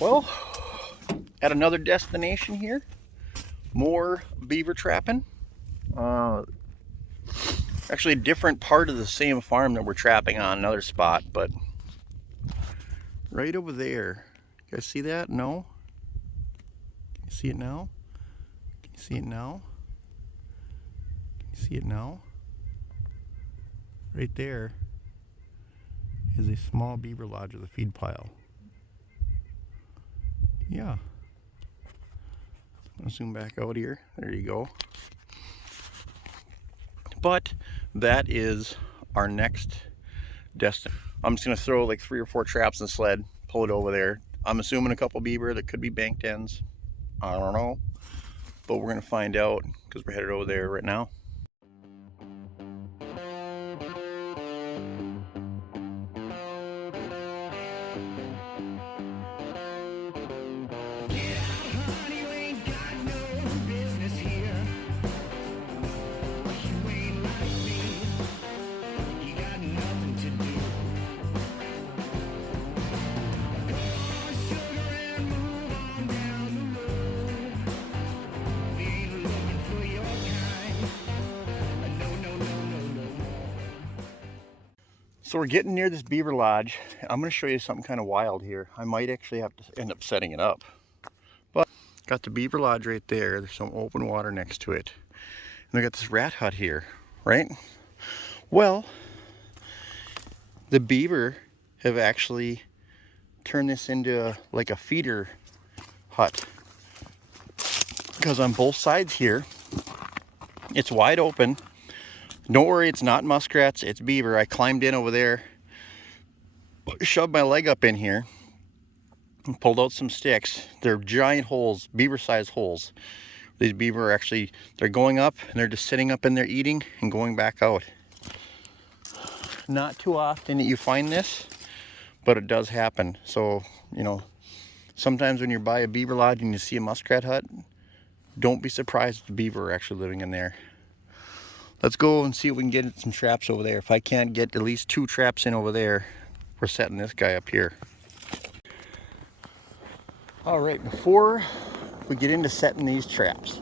Well, at another destination here, more beaver trapping. Actually a different part of the same farm that we're trapping on, another spot, but right over there. You guys see that? No? Can you see it now? Can you see it now? Can you see it now? Right there is a small beaver lodge with a feed pile. Yeah. I'll zoom back out here. There you go. But that is our next destination. I'm just gonna throw like 3 or 4 traps in the sled, pull it over there. I'm assuming a couple beaver. That could be banked ends. I don't know, but we're gonna find out because we're headed over there right now. So we're getting near this beaver lodge. I'm going to show you something kind of wild here. I might actually have to end up setting it up. But got the beaver lodge right there. There's some open water next to it. And we got this rat hut here, right? Well, the beaver have actually turned this into like a feeder hut. Because on both sides here, it's wide open. Don't worry, it's not muskrats, it's beaver. I climbed in over there, shoved my leg up in here, and pulled out some sticks. They're giant holes, beaver-sized holes. These beaver are actually, they're going up and they're just sitting up in there eating and going back out. Not too often that you find this, but it does happen. So, you know, sometimes when you're by a beaver lodge and you see a muskrat hut, don't be surprised if the beaver are actually living in there. Let's go and see if we can get some traps over there. If I can't get at least 2 traps in over there, we're setting this guy up here. All right, before we get into setting these traps,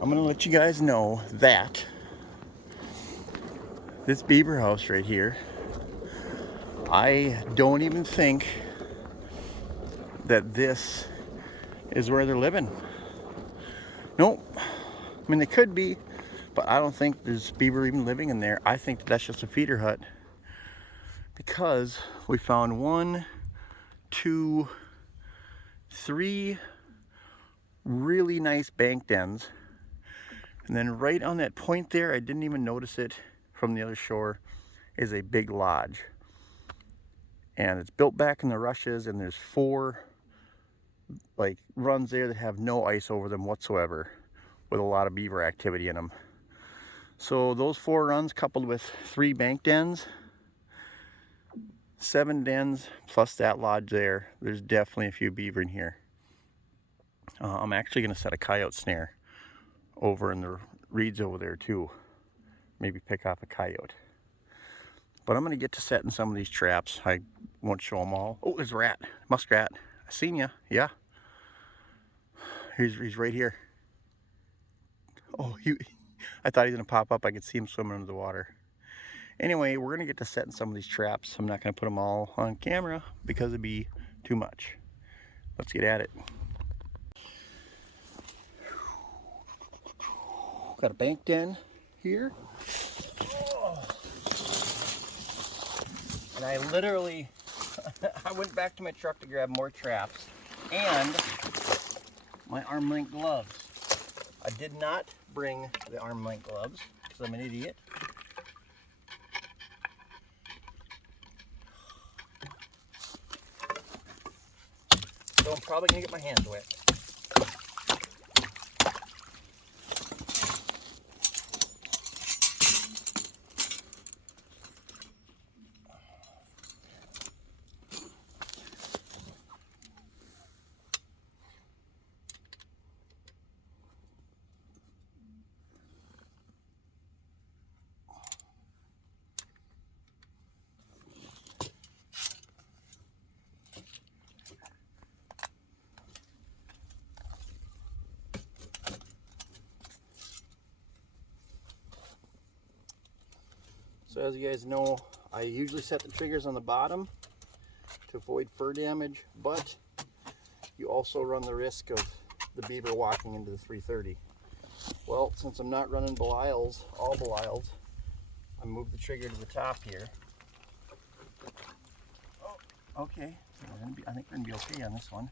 I'm gonna let you guys know that this beaver house right here, I don't even think that this is where they're living. Nope. I mean, they could be, but I don't think there's beaver even living in there. I think that's just a feeder hut because we found 1, 2, 3 really nice bank dens. And then right on that point there, I didn't even notice it from the other shore, is a big lodge. And it's built back in the rushes, and there's 4 like runs there that have no ice over them whatsoever, with a lot of beaver activity in them. So those 4 runs coupled with 3 bank dens, 7 dens plus that lodge there, there's definitely a few beaver in here. I'm actually going to set a coyote snare over in the reeds over there too. Maybe pick off a coyote. But I'm going to get to setting some of these traps. I won't show them all. Oh, there's a rat, muskrat. I seen ya. Yeah. He's right here. Oh, I thought he was going to pop up. I could see him swimming under the water. Anyway, we're going to get to setting some of these traps. I'm not going to put them all on camera because it'd be too much. Let's get at it. Got a bank den here. Oh. And I literally, I went back to my truck to grab more traps and my arm length gloves. I did not bring the arm length gloves because I'm an idiot. So I'm probably gonna get my hands wet. So as you guys know, I usually set the triggers on the bottom to avoid fur damage, but you also run the risk of the beaver walking into the 330. Well, since I'm not running Belials, all Belials, I moved the trigger to the top here. Oh, okay, I think we're gonna be okay on this one.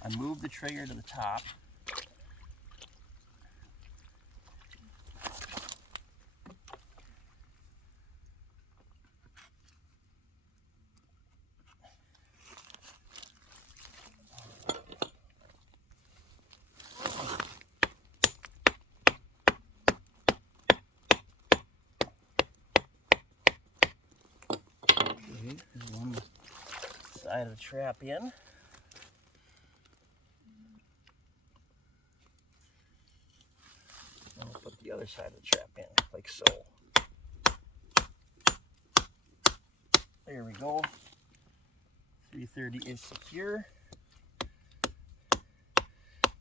I moved the trigger to the top. There's one side of the trap in. I'll put the other side of the trap in, like so. There we go. 330 is secure.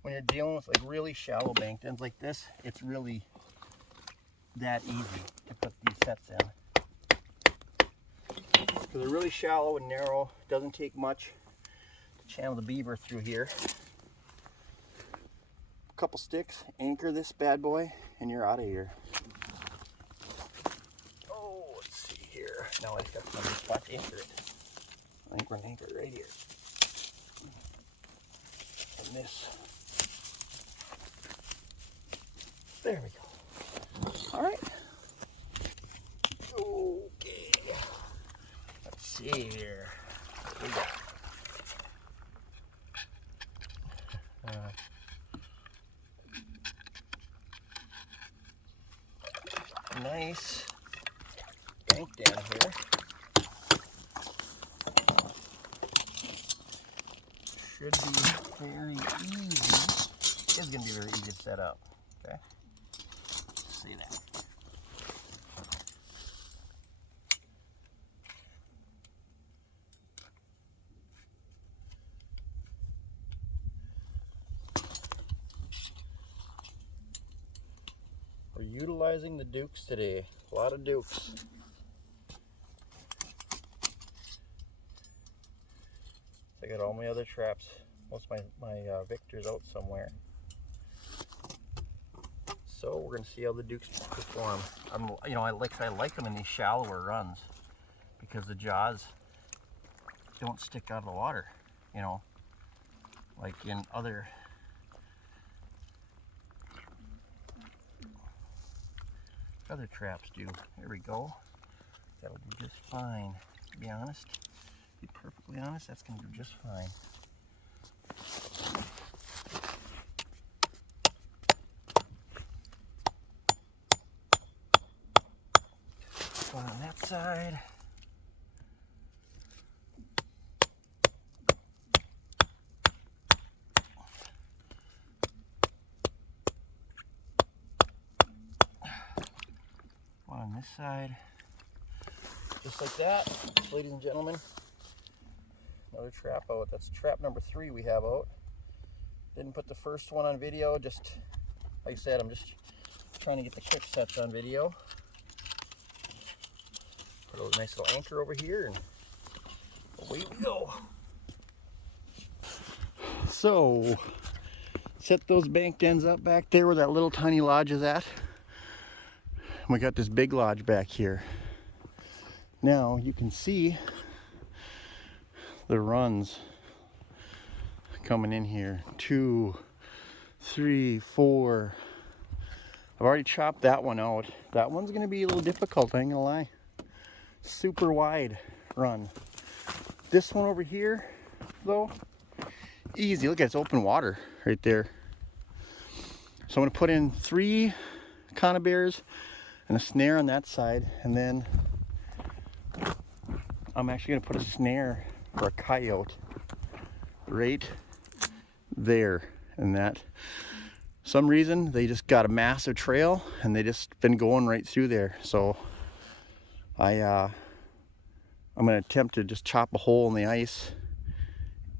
When you're dealing with like really shallow bank ends like this, it's really that easy to put these sets in. Because they're really shallow and narrow. It doesn't take much to channel the beaver through here. A couple sticks, anchor this bad boy, and you're out of here. Oh, let's see here. Now I've got another spot to anchor it. I think we're gonna anchor it right here. And this. There we go. All right. Okay. Let's see here. What we got? Nice bank down here. Should be very easy. It's going to be very easy to set up. Okay. See that. We're utilizing the dukes today. A lot of dukes. I got all my other traps. Most of my Victor's out somewhere. So we're gonna see how the dukes perform. I like them in these shallower runs because the jaws don't stick out of the water. You know, like in other traps do. Here we go. That'll do just fine. To be honest, to be perfectly honest, that's gonna do just fine. One on that side. One on this side. Just like that, ladies and gentlemen. Another trap out. That's trap number 3 we have out. Didn't put the first one on video, just like I said, I'm just trying to get the quick sets on video. Put a nice little anchor over here and away we go. So, set those banked ends up back there where that little tiny lodge is at. We got this big lodge back here. Now you can see the runs coming in here. 2, 3, 4. I've already chopped that one out. That one's gonna be a little difficult, I ain't gonna lie. Super wide run. This one over here, though, easy. Look at it's open water right there. So I'm gonna put in 3 conibears and a snare on that side, and then I'm actually gonna put a snare for a coyote right there. And that, some reason, they just got a massive trail and they just been going right through there. So I'm gonna attempt to just chop a hole in the ice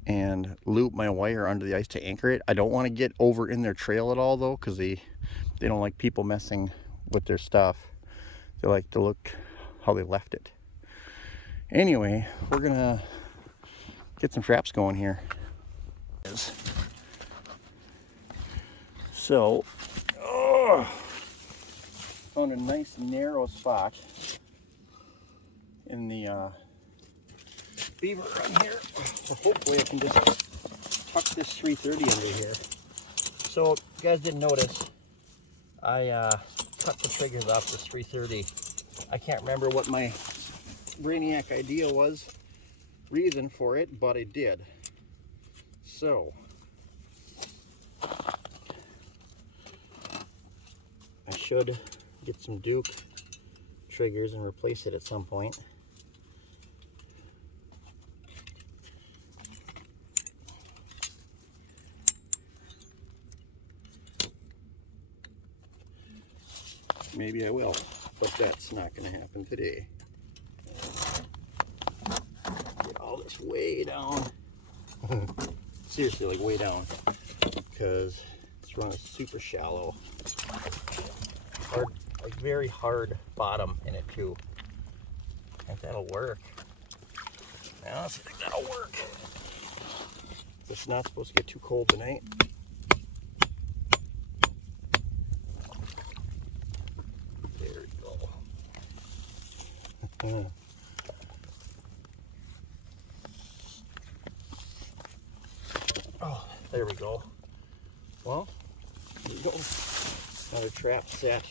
and loop my wire under the ice to anchor it. I don't want to get over in their trail at all though, because they don't like people messing with their stuff. They like to look how they left it. Anyway, we're gonna get some traps going here. So, found a nice narrow spot in the beaver run here. So hopefully I can just tuck this 330 under here. So, if you guys didn't notice, I cut the triggers off this 330. I can't remember what my brainiac idea was, reason for it, but I did. So, I should get some Duke triggers and replace it at some point. Maybe I will, but that's not going to happen today. Get all this way down. Seriously, like way down, because this run is super shallow. Hard, like very hard bottom in it too. I think that'll work. I honestly think that'll work. It's not supposed to get too cold tonight. There we go. Oh, there we go. Well, there you go. Another trap set.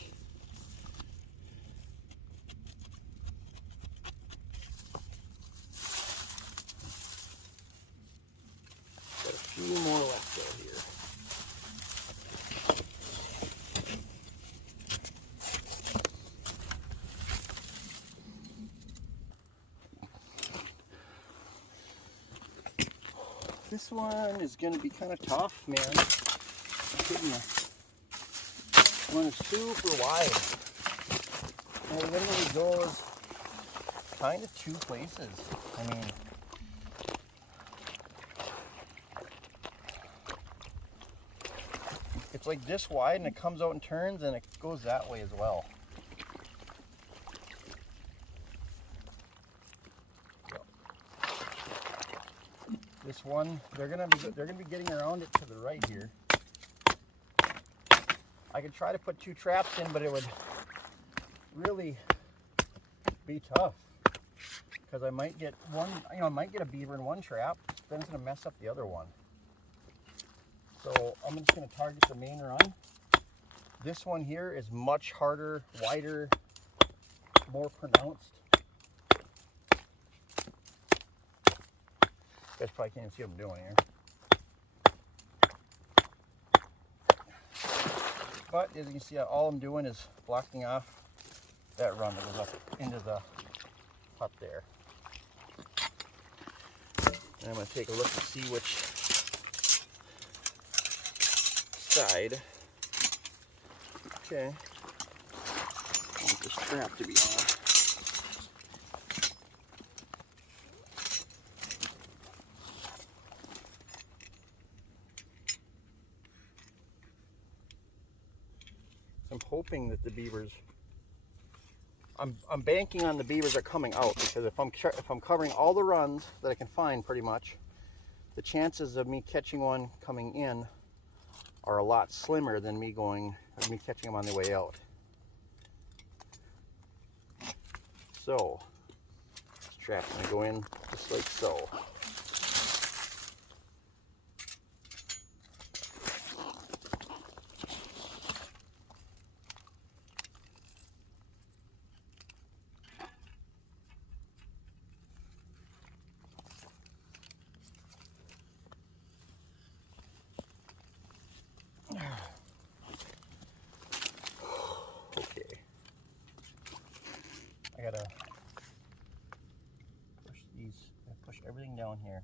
Got a few more left out here. This one is going to be kind of tough, man. This one is super wide. And it literally goes kind of two places. I mean, it's like this wide and it comes out and turns and it goes that way as well. This one, they're gonna be getting around it to the right here. I could try to put two traps in, but it would really be tough because I might get one. I might get a beaver in one trap, then it's gonna mess up the other one. So I'm just gonna target the main run. This one here is much harder, wider, more pronounced. You guys probably can't even see what I'm doing here. But as you can see, all I'm doing is blocking off that run that goes up into the hut there. And I'm going to take a look and see which side. Okay. I want this trap to be on. I'm hoping that the beavers, I'm banking on the beavers are coming out, because if I'm covering all the runs that I can find pretty much, the chances of me catching one coming in are a lot slimmer than me catching them on the way out. So this trap's gonna go in just like so. Okay. I gotta push everything down here.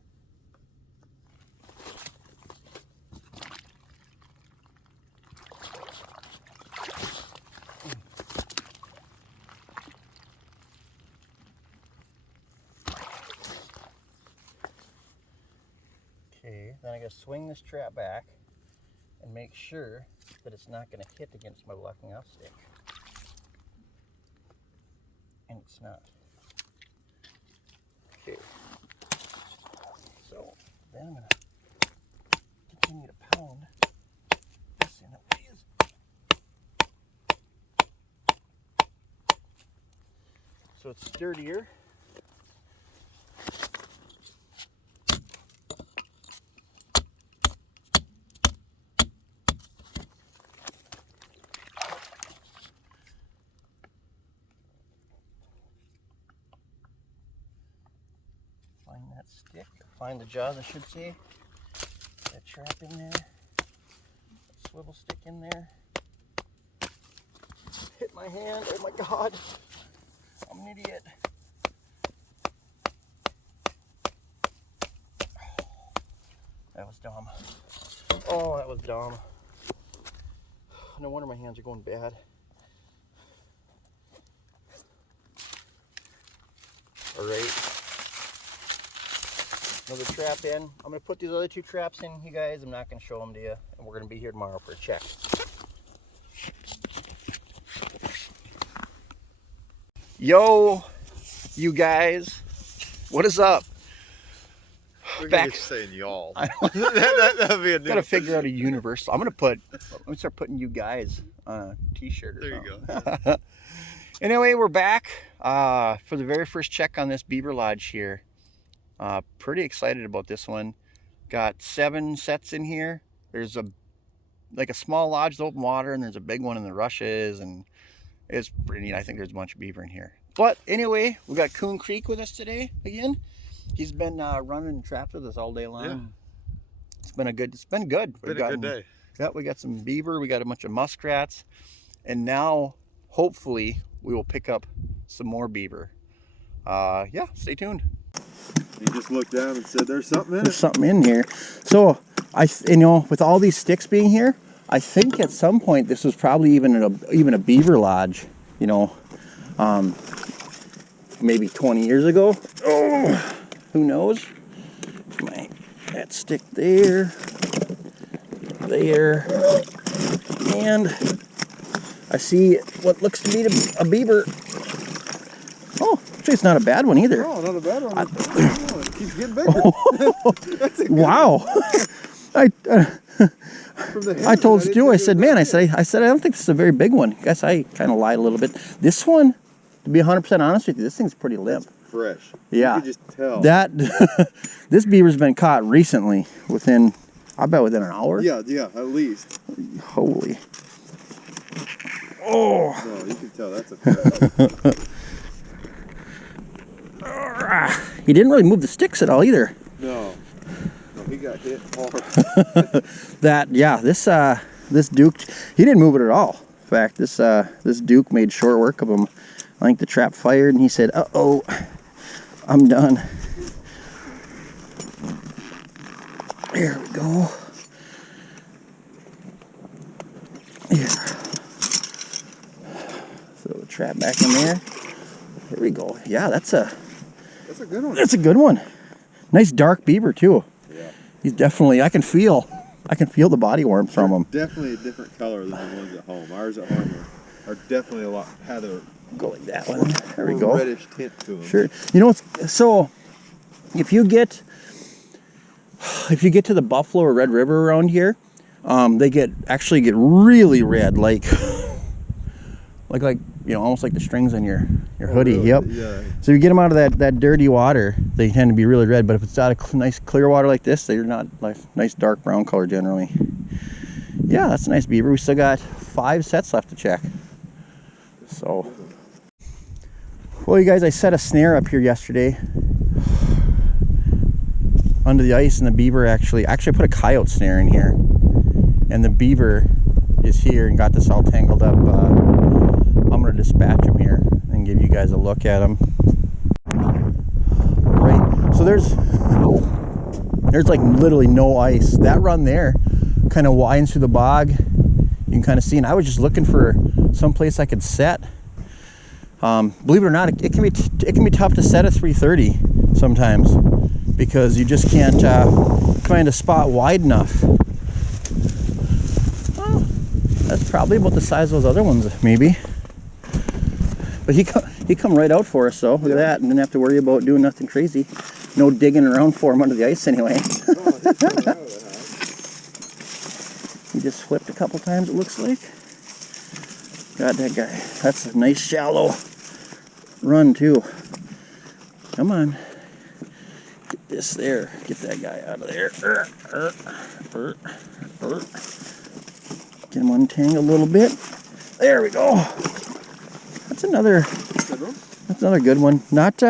Okay, then I gotta swing this trap back and make sure that it's not gonna hit against my blocking off stick. it's not. Okay. So then I'm gonna continue to pound this in a ways. So it's sturdier. Find that stick, find the jaws I should say. That trap in there. That swivel stick in there. Hit my hand, oh my god. I'm an idiot. That was dumb. Oh, that was dumb. No wonder my hands are going bad. Alright. Another trap in. I'm going to put these other 2 traps in, you guys. I'm not going to show them to you. And we're going to be here tomorrow for a check. Yo, you guys. What is up? We're Back. just saying y'all. That'd be a new. Gotta figure out a universal. I'm gonna start putting you guys on a t-shirt or something. There you go. Anyway, we're back for the very first check on this Beaver Lodge here. Pretty excited about this one. Got 7 sets in here. There's a small lodge with open water, and there's a big one in the rushes, and it's pretty neat. I think there's a bunch of beaver in here. But anyway, we got Coon Creek with us today again. He's been running and trapped with us all day long. Yeah. It's been good. It's been a good day. Yeah, we got some beaver, we got a bunch of muskrats, and now hopefully we will pick up some more beaver. Yeah, stay tuned. He just looked down and said, "There's something in it." There's something in here. So with all these sticks being here, I think at some point this was probably even a beaver lodge. Maybe 20 years ago. Oh. Who knows? That stick there, and I see what looks to be a beaver. Oh, actually, it's not a bad one either. Oh, not a bad one. It keeps getting bigger. That's a good wow! One. I told Stu, I said, man, I said, I don't think this is a very big one. Guess I kind of lied a little bit. This one, to be 100% honest with you, this thing's pretty limp. Fresh. Yeah. You can just tell. That this beaver's been caught recently, I bet within an hour. Yeah, at least. Holy. Oh. No, you can tell that's a fresh. He didn't really move the sticks at all either. No, he got hit hard. This Duke, he didn't move it at all. In fact, this Duke made short work of him. I think the trap fired and he said, "Uh-oh, I'm done." There we go. Here. So the trap back in there. There we go. Yeah, that's a good one. That's a good one. Nice dark beaver too. Yeah. He's definitely, I can feel the body warmth from him. Definitely a different color than the ones at home. Ours at home are definitely had a go like that one. There we go. Reddish tint to them. Sure. So if you get to the Buffalo or Red River around here, they actually get really red, like almost like the strings on your hoodie. Really? Yep. Yeah. So if you get them out of that dirty water, they tend to be really red. But if it's out of nice clear water like this, they're not like nice dark brown color generally. Yeah, that's a nice beaver. We still got 5 sets left to check. So, well, you guys, I set a snare up here yesterday under the ice, and the beaver actually I put a coyote snare in here, and the beaver is here and got this all tangled up. I'm gonna dispatch him here and give you guys a look at him. Right, so there's like literally no ice. That run there kind of winds through the bog. You can kind of see, and I was just looking for some place I could set. Believe it or not, it can be tough to set at 330 sometimes, because you just can't find a spot wide enough. Well, that's probably about the size of those other ones, maybe. But He come right out for us, though. Look at that. And didn't have to worry about doing nothing crazy. No digging around for him under the ice anyway. He just flipped a couple times, it looks like. Got that guy. That's a nice shallow run, too. Come on. Get this there. Get that guy out of there. Get him untangled a little bit. There we go. That's another good one. Not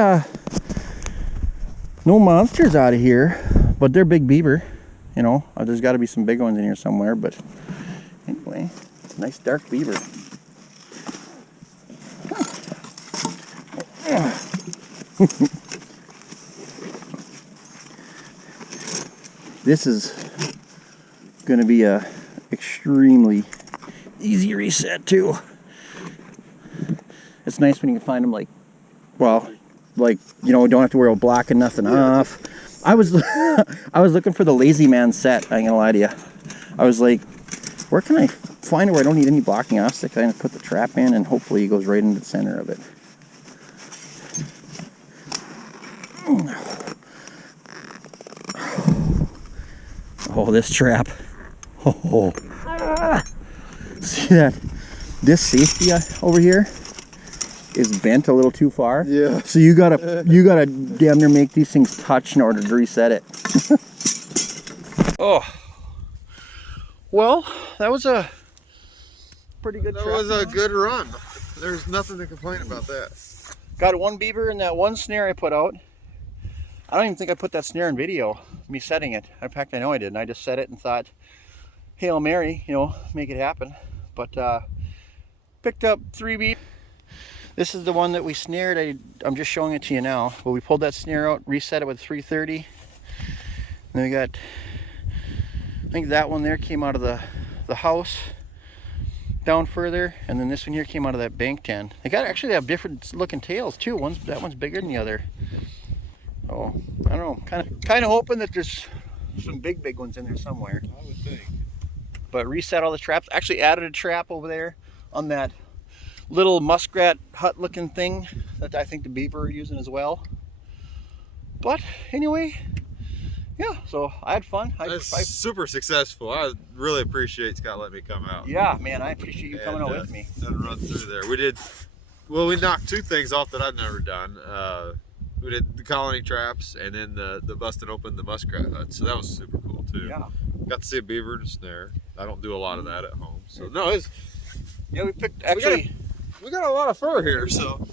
no monsters out of here, but they're big beaver. You know, there's got to be some big ones in here somewhere. But anyway, nice dark beaver. This is going to be a extremely easy reset too. It's nice when you can find them like, well, like, you know, don't have to worry about blocking nothing off. I was I was looking for the lazy man set, I ain't gonna lie to you. I was like, where can I find it where I don't need any blocking off sticks? I can put the trap in and hopefully he goes right into the center of it. Oh, this trap. Oh. See that? This safety over here is bent a little too far. Yeah. So you gotta damn near make these things touch in order to reset it. Oh. Well, that was a pretty good trap. That was a good run. There's nothing to complain about that. Got one beaver in that one snare I put out. I don't even think I put that snare in video, me setting it. In fact, I know I didn't. I just set it and thought, Hail Mary, you know, make it happen. But picked up 3 beaver. This is the one that we snared. I'm just showing it to you now. Well, we pulled that snare out, reset it with 330. And then we got, I think that one there came out of the house down further. And then this one here came out of that bank den. They actually have different looking tails too. That one's bigger than the other. Oh, I don't know. Kind of hoping that there's some big ones in there somewhere. I would think. But reset all the traps. Actually added a trap over there on that little muskrat hut looking thing that I think the beaver are using as well. But anyway, yeah, so I had fun. That's super successful. I really appreciate Scott letting me come out. Yeah, man, I appreciate you coming out with me. And run through there. We knocked 2 things off that I'd never done. We did the colony traps and then the busting open the muskrat hut. So that was super cool too. Yeah. Got to see a beaver and a snare. I don't do a lot of that at home. So no, it's, yeah, we picked actually. We got a lot of fur here, so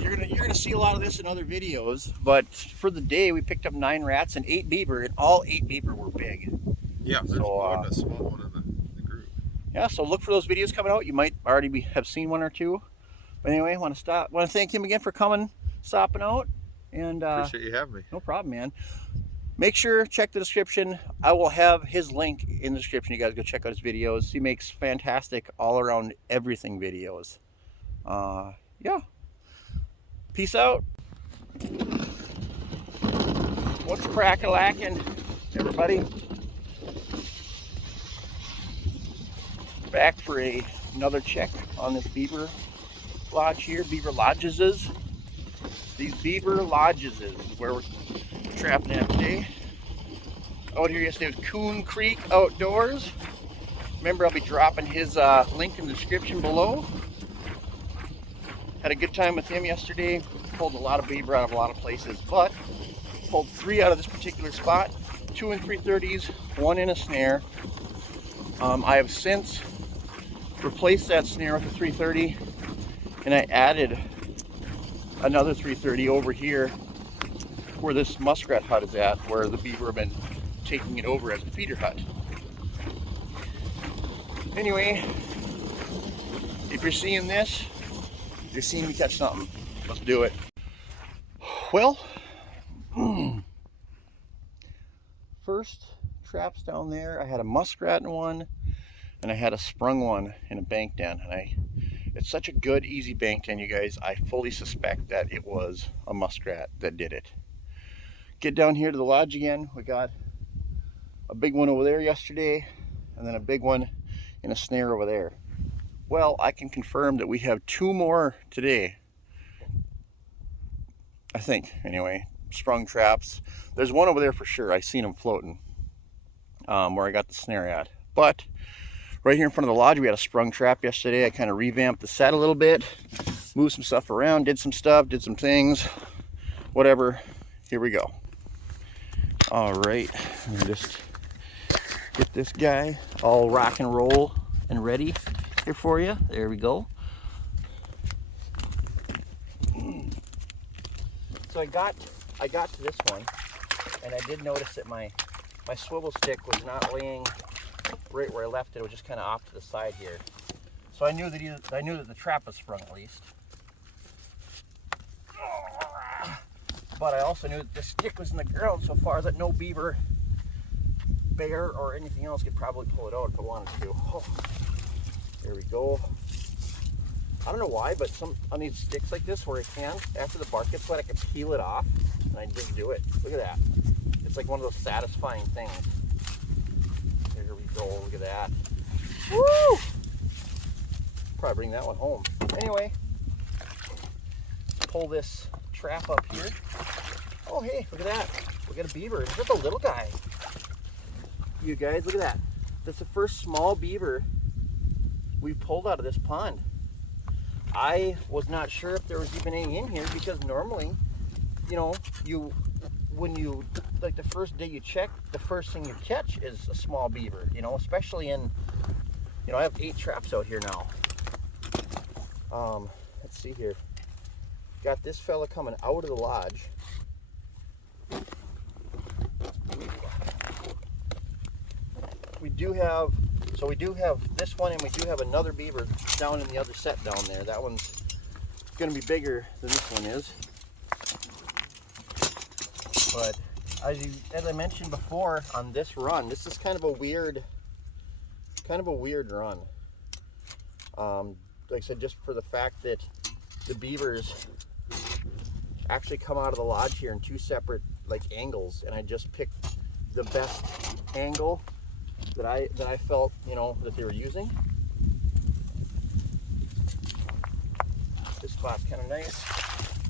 you're gonna see a lot of this in other videos. But for the day, we picked up 9 rats and 8 beaver, and all 8 beaver were big. Yeah, there's more than a small one in the group. Yeah, so look for those videos coming out. You might already have seen 1 or 2. But anyway, want to thank him again for stopping out, and appreciate you having me. No problem, man. Make sure check the description. I will have his link in the description. You guys go check out his videos. He makes fantastic all around everything videos. Yeah. Peace out. What's crack-a-lackin', everybody? Back for another check on this beaver lodge here. Beaver lodges. These beaver lodges is where we're trapping at today. Out here yesterday was Coon Creek Outdoors. Remember, I'll be dropping his link in the description below. Had a good time with him yesterday. Pulled a lot of beaver out of a lot of places, but pulled 3 out of this particular spot. 2 in 330s, 1 in a snare. I have since replaced that snare with a 330, and I added another 330 over here where this muskrat hut is at, where the beaver have been taking it over as a feeder hut. Anyway, if you're seeing this, you're seeing me catch something. Let's do it. Well, first traps down there, I had a muskrat in one, and I had a sprung one in a bank den. And it's such a good, easy bank den, you guys. I fully suspect that it was a muskrat that did it. Get down here to the lodge again. We got a big one over there yesterday, and then a big one in a snare over there. Well, I can confirm that we have 2 more today I think, anyway. Sprung traps. There's one over there for sure. I seen them floating where I got the snare at. But right here in front of the lodge, we had a sprung trap yesterday. I kind of revamped the set a little bit, moved some stuff around, did some stuff, did some things, whatever. Here we go. All right, let me just get this guy all rock and roll and ready here for you. There we go. So I got to this one, and I did notice that my swivel stick was not laying right where I left it. It was just kind of off to the side here. So I knew that the trap was sprung at least. But I also knew that the stick was in the ground so far that no beaver, bear, or anything else could probably pull it out if I wanted to. Oh, there we go. I don't know why, but on these sticks like this where I can, after the bark gets wet, I can peel it off, and I just do it. Look at that. It's like one of those satisfying things. There we go, look at that. Woo! Probably bring that one home. Anyway, pull this trap up here. Oh, hey, look at that. We got a beaver. It's just a little guy. You guys, look at that. That's the first small beaver we've pulled out of this pond. I was not sure if there was even any in here because normally, you know, like the first day you check, the first thing you catch is a small beaver, you know, especially in, you know, I have 8 traps out here now. Let's see here. Got this fella coming out of the lodge. We do have this one, and we do have another beaver down in the other set down there. That one's going to be bigger than this one is. But as I mentioned before on this run, this is kind of a weird run. Like I said, just for the fact that the beavers actually come out of the lodge here in 2 separate like angles, and I just picked the best angle that I felt, you know, that they were using. This spot's kind of nice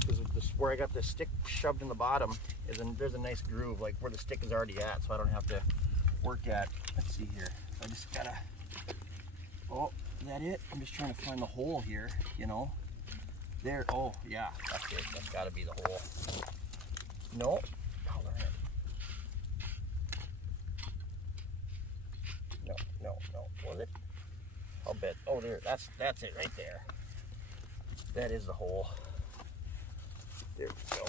because where I got the stick shoved in the bottom there's a nice groove, like where the stick is already at, so I don't have to work at. Let's see here. I just gotta. Oh, is that it? I'm just trying to find the hole here. You know. There. Oh, yeah. That's it. That's got to be the hole. No. Oh, darn it. No. Was it? I'll bet. Oh, there. That's it right there. That is the hole. There we go.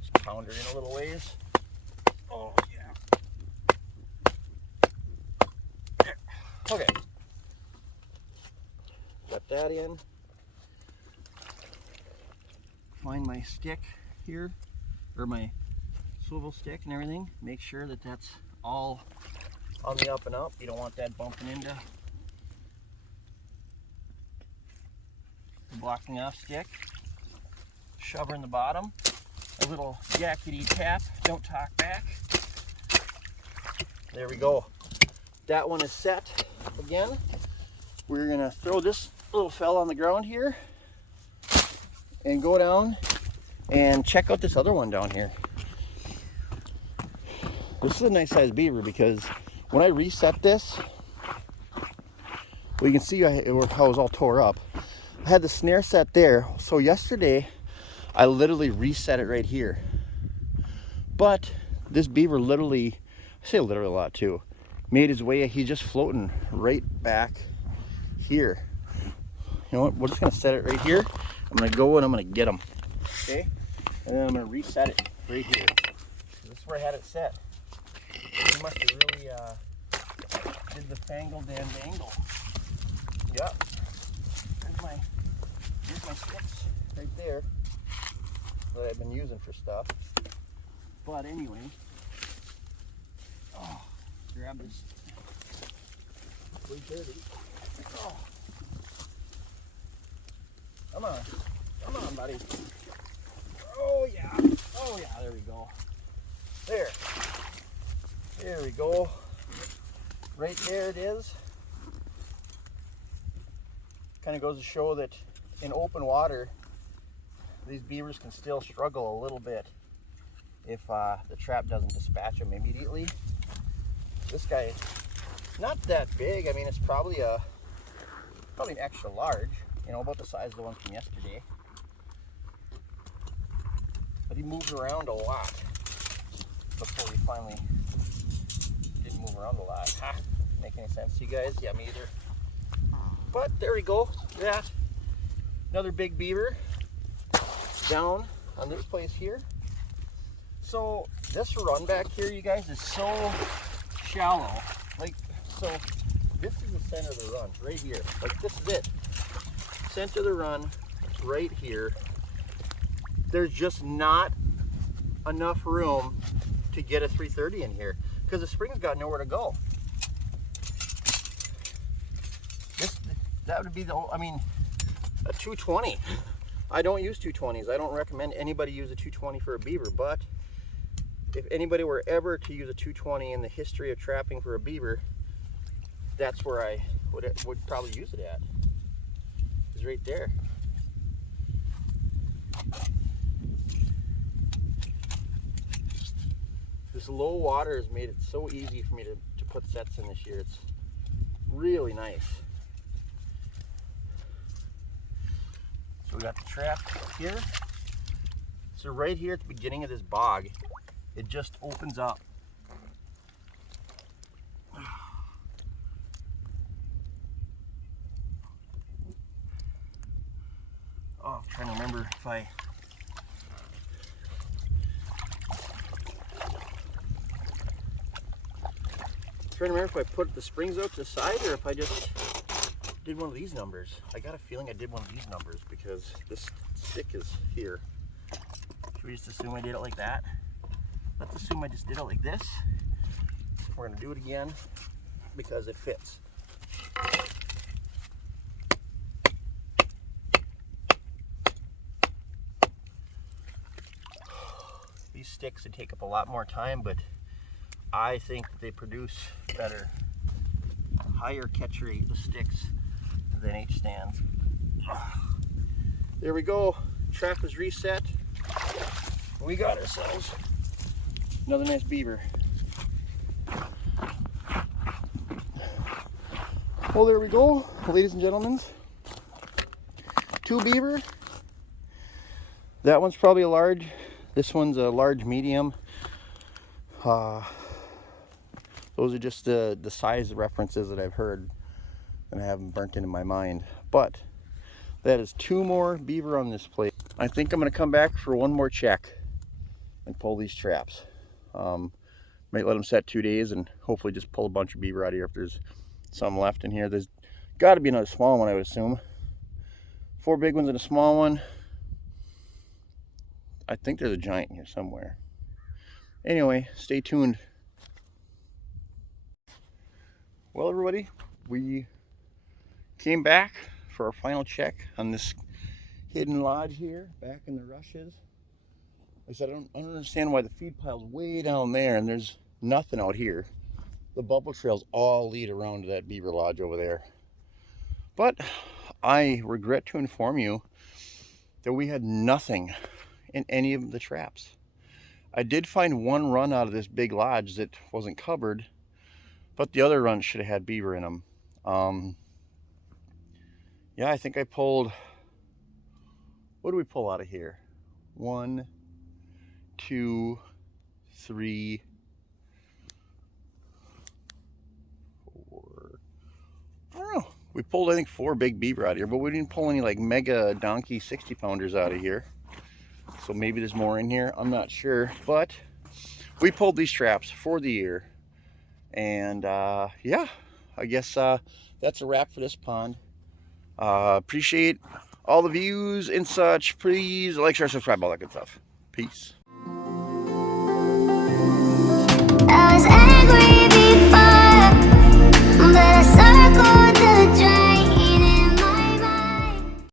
Just pound her in a little ways. Oh, yeah. There. Okay. Got that in. Find my stick here, or my swivel stick and everything. Make sure that that's all on the up and up. You don't want that bumping into the blocking off stick. Shove her in the bottom. A little yakety tap. Don't talk back. There we go. That one is set again. We're gonna throw this little fella on the ground here and go down and check out this other one down here. This is a nice sized beaver because when I reset this, well, you can see how it was all tore up. I had the snare set there, so yesterday I literally reset it right here. But this beaver literally, I say literally a lot too, made his way. He's just floating right back here. You know what? We're just gonna set it right here. I'm gonna go and I'm gonna get him. Okay, and then I'm gonna reset it right here. This is where I had it set. He must have really did the fangled and angle. Yep. Here's my sticks right there that I've been using for stuff. But anyway, grab this 330. Oh. Come on, buddy. Oh yeah, there we go. There we go. Right there it is. Kind of goes to show that in open water, these beavers can still struggle a little bit if the trap doesn't dispatch them immediately. This guy, not that big. I mean, it's probably an extra large, you know, about the size of the one from yesterday. But he moved around a lot before we finally didn't move around a lot. Ha! Make any sense to you guys? Yeah, me either. But there we go. Yeah, another big beaver down on this place here. So this run back here, you guys, is so shallow. Like, so this is the center of the run, right here. Like, this is it. Center of the run, right here. There's just not enough room to get a 330 in here because the spring's got nowhere to go. That would be a 220. I don't use 220s. I don't recommend anybody use a 220 for a beaver, but if anybody were ever to use a 220 in the history of trapping for a beaver, that's where I would probably use it at. It's right there. This low water has made it so easy for me to put sets in this year. It's really nice. So we got the trap here. So right here at the beginning of this bog, it just opens up. Oh, I'm trying to remember if I... put the springs out to the side or if I just did one of these numbers. I got a feeling I did one of these numbers because this stick is here. Should we just assume I did it like that? Let's assume I just did it like this. We're gonna do it again because it fits. These sticks would take up a lot more time, but I think that they produce better, higher catch rate with sticks than H stands. There we go. Trap is reset. We got ourselves another nice beaver. Well, there we go, ladies and gentlemen. 2 beaver. That one's probably a large. This one's a large medium. Those are just the size references that I've heard and I haven't burnt into my mind. But that is 2 more beaver on this plate. I think I'm gonna come back for one more check and pull these traps. Might let them set 2 days and hopefully just pull a bunch of beaver out of here if there's some left in here. There's got to be another small one, I would assume. 4 big ones and a small one. I think there's a giant in here somewhere. Anyway, stay tuned. Well, everybody, we came back for our final check on this hidden lodge here, back in the rushes. Like I said, I don't understand why the feed pile's way down there and there's nothing out here. The bubble trails all lead around to that beaver lodge over there. But I regret to inform you that we had nothing in any of the traps. I did find one run out of this big lodge that wasn't covered, but the other runs should have had beaver in them. Yeah, I think I pulled, what do we pull out of here? 1, 2, 3, 4. I don't know. We pulled, I think, 4 big beaver out of here, but we didn't pull any like mega donkey 60 pounders out of here. So maybe there's more in here. I'm not sure, but we pulled these traps for the year. And yeah, I guess that's a wrap for this pond. Appreciate all the views and such. Please like, share, subscribe, all that good stuff. Peace. I was angry.